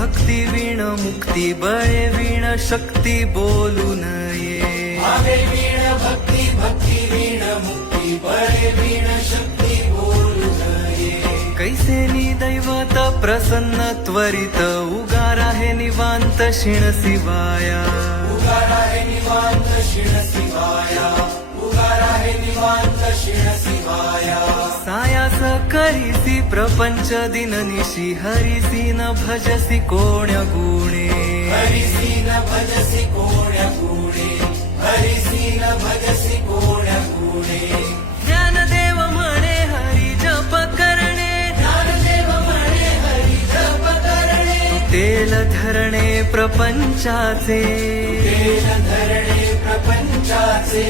भक्ती वीण मुक्ती बळे वीण शक्ती बोलू नये भावे वीण भक्ती भक्ती वीण मुक्ती बळे वीण शक्ती बोलू नये कैसे दैवत प्रसन्न त्वरित उगार आहे निवांत शिण शिवाया उगार आहे निवांत शिण शिवाया उगार आहे निवांत शिण शिवाया सायास करीसी प्रपंच दिननिशी हरिसी न भजसी कोण्या गुणे हरिसी न भजसी कोण्या गुणे हरिसी न भजसी कोण्या गुणे ज्ञानदेव म्हणे हरी जप करणे ज्ञानदेव म्हणे हरी जप करणे तेल धरणे प्रपंचाचे तेल धरणे प्रपंचाचे